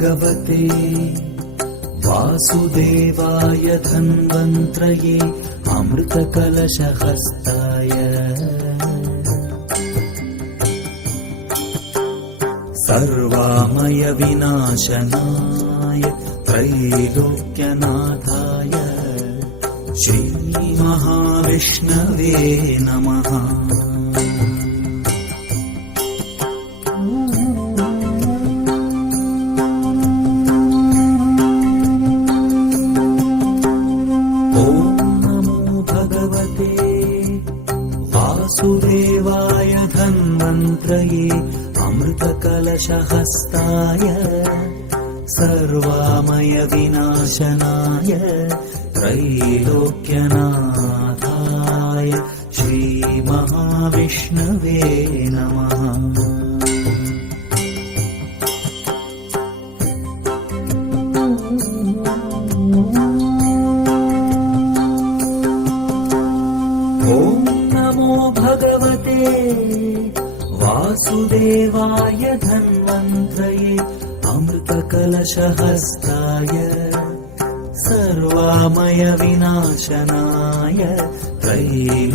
भगवते वासुदेवाय धन्वन्त्रये अमृतकलशहस्ताय सर्वामय विनाशनाय त्रैलोक्यनाथाय श्रीमहाविष्णवे नमः। वासुदेवाय धन्वन्त्रये अमृतकलशहस्ताय सर्वामय विनाशनाय त्रैलोक्यनाथाय श्रीमहाविष्णवे नमः। भगवते वासुदेवाय धन्वन्त्रये अमृतकलशहस्ताय सर्वामय विनाशनाय त्रैलोक्यनाथाय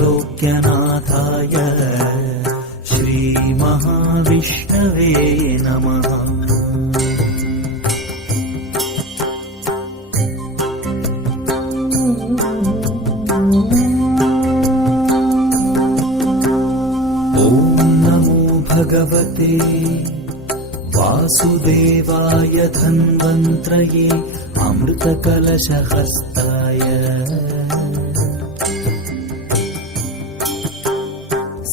श्रीमहाविष्णवे नमः। भगवते वासुदेवाय धन्वन्त्रये अमृतकलशहस्ताय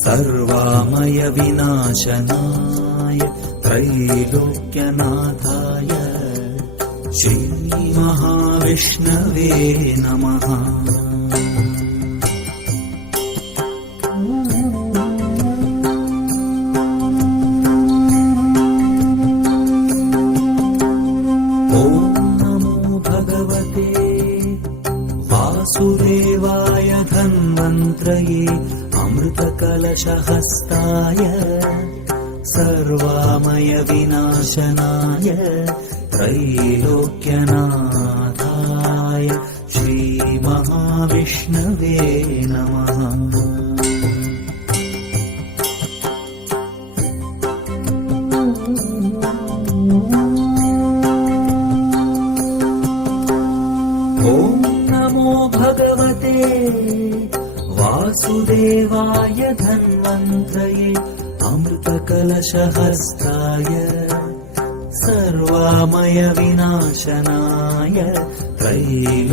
सर्वामय विनाशनाय त्रैलोक्यनाथाय श्रीमहाविष्णवे नमः। वासुदेवाय धन्वन्त्रये अमृतकलशहस्ताय सर्वामय विनाशनाय त्रैलोक्यनाथाय श्रीमहाविष्णवे नमः। भगवते वासुदेवाय धन्वन्त्रये अमृतकलशहस्ताय सर्वामय विनाशनाय त्रैलोक्यनाथाय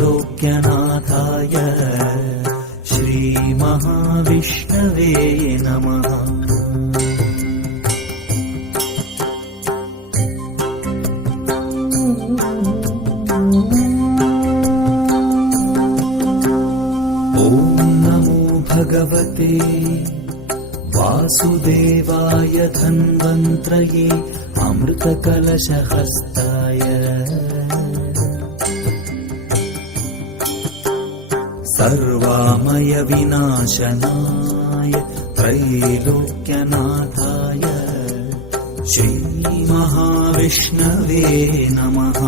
श्रीमहाविष्णवे नमः। भगवते वासुदेवाय धन्वन्त्रये अमृतकलशहस्ताय सर्वामय विनाशनाय त्रैलोक्यनाथाय श्रीमहाविष्णवे नमः।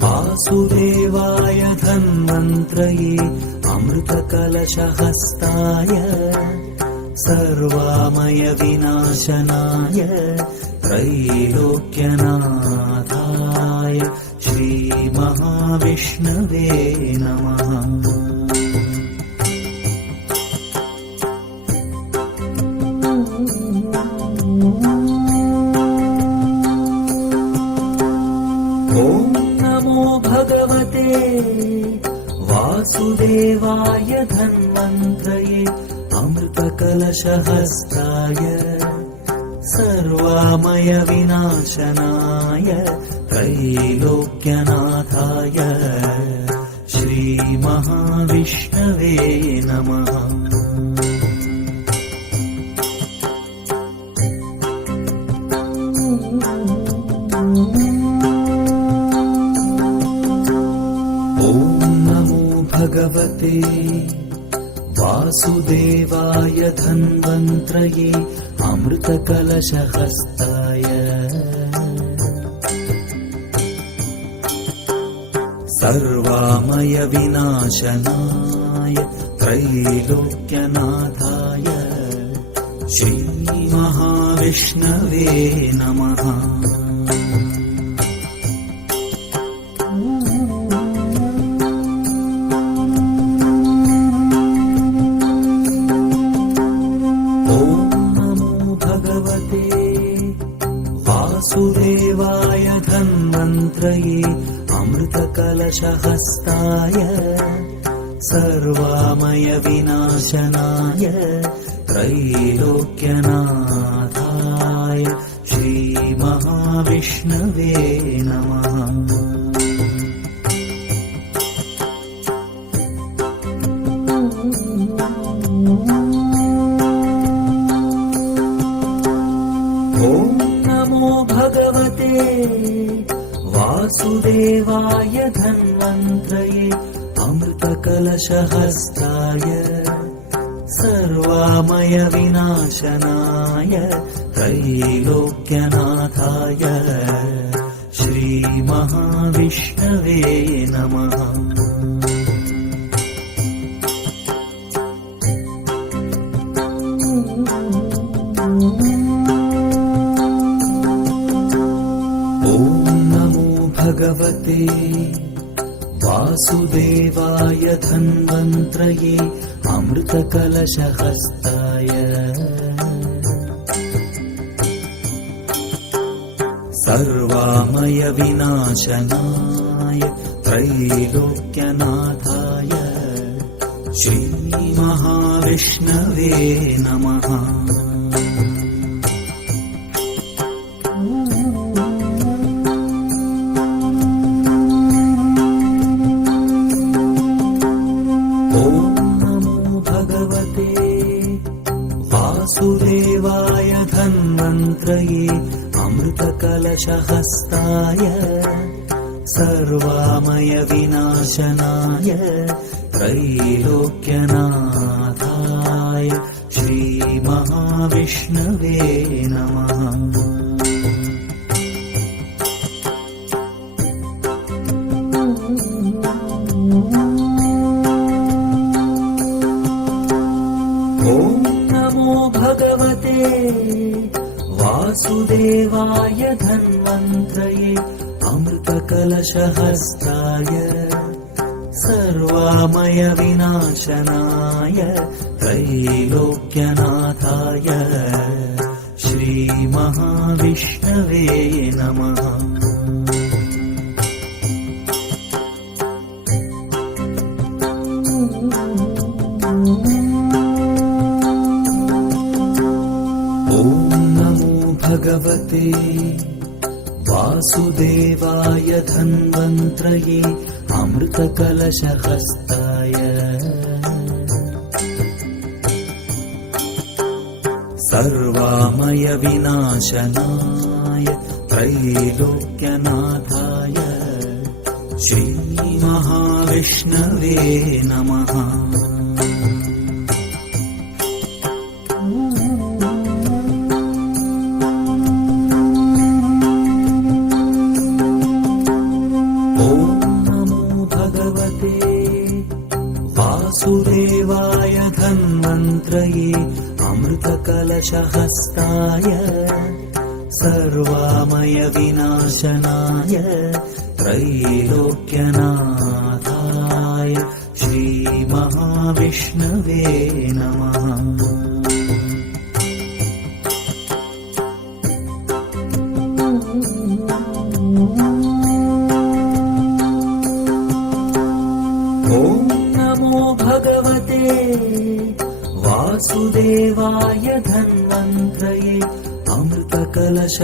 वासुदेवाय धन्वन्त्रये अमृतकलशहस्ताय सर्वामय विनाशनाय त्रैलोक्यनाथाय श्रीमहाविष्णवे नमः। भगवते वासुदेवाय धन्वन्त्रये अमृतकलशहस्ताय सर्वामय विनाशनाय त्रैलोक्यनाथाय श्रीमहाविष्णवे नमः। वासुदेवाय धन्वन्त्रये अमृतकलशहस्ताय सर्वामय विनाशनाय त्रैलोक्यनाथाय श्रीमहाविष्णवे नमः। वासुदेवाय धन्वन्त्रये अमृतकलशहस्ताय सर्वामय विनाशनाय त्रैलोक्यनाथाय श्रीमहाविष्णवे नमः। भगवते वासुदेवाय धन्वन्त्रये अमृतकलशहस्ताय सर्वामय विनाशनाय त्रैलोक्यनाथाय श्रीमहाविष्णवे नमः। भगवते वासुदेवाय धन्वन्त्रये अमृतकलशहस्ताय सर्वामय विनाशनाय त्रैलोक्यनाथाय श्रीमहाविष्णवे नमः। वासुदेवाय धन्वन्त्रये अमृतकलशहस्ताय सर्वामय विनाशनाय त्रैलोक्यनाथाय श्रीमहाविष्णवे नमः। भगवते वासुदेवाय धन्वन्त्रये अमृतकलशहस्ताय सर्वामय विनाशनाय त्रैलोक्यनाथाय श्रीमहाविष्णवे नमः। भगवते वासुदेवाय धन्वन्त्रये अमृतकलशहस्ताय सर्वामय विनाशनाय त्रैलोक्यनाथाय श्रीमहाविष्णवे नमः। वासुदेवाय धन्वन्त्रये अमृतकलशहस्ताय सर्वामय विनाशनाय त्रैलोक्यनाथाय श्रीमहाविष्णवे नमः। भगवते वासुदेवाय धन्वन्त्रये अमृतकलशहस्ताय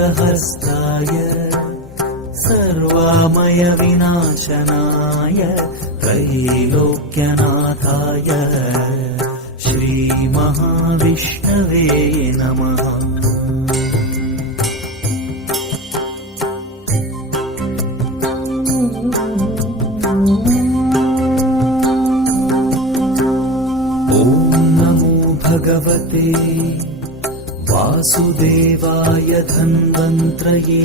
सर्वामय विनाशनाय त्रैलोक्यनाथाय श्रीमहाविष्णवे नमः। ॐ भगवते वासुदेवाय धन्वन्त्रये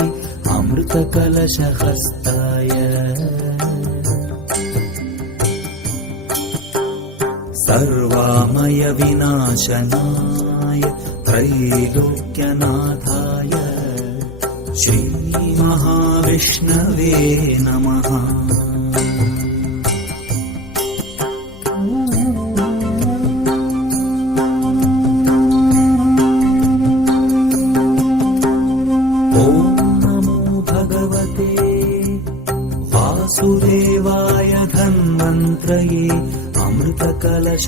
अमृतकलशहस्ताय सर्वामय विनाशनाय त्रैलोक्यनाथाय श्रीमहाविष्णवे नमः। वासुदेवाय धन्वन्त्रये अमृतकलशहस्ताय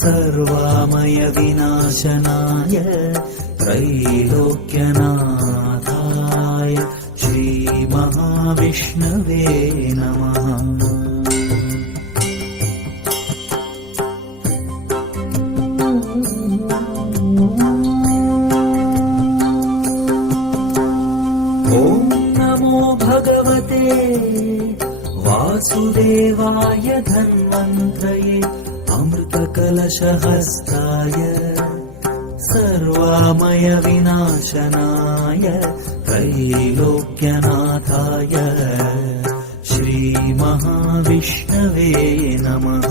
सर्वामय विनाशनाय त्रैलोक्यनाथाय श्रीमहाविष्णवे नमः। भगवते वासुदेवाय धन्वन्त्रये अमृतकलशहस्ताय सर्वामय विनाशनाय त्रैलोक्यनाथाय श्रीमहाविष्णवे नमः।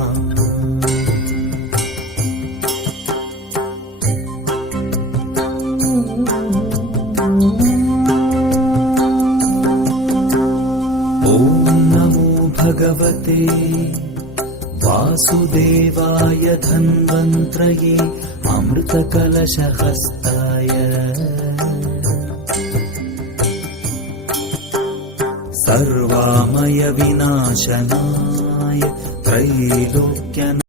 भगवते वासुदेवाय धन्वन्त्रये अमृतकलशहस्ताय सर्वामय विनाशनाय त्रैलोक्यनाथाय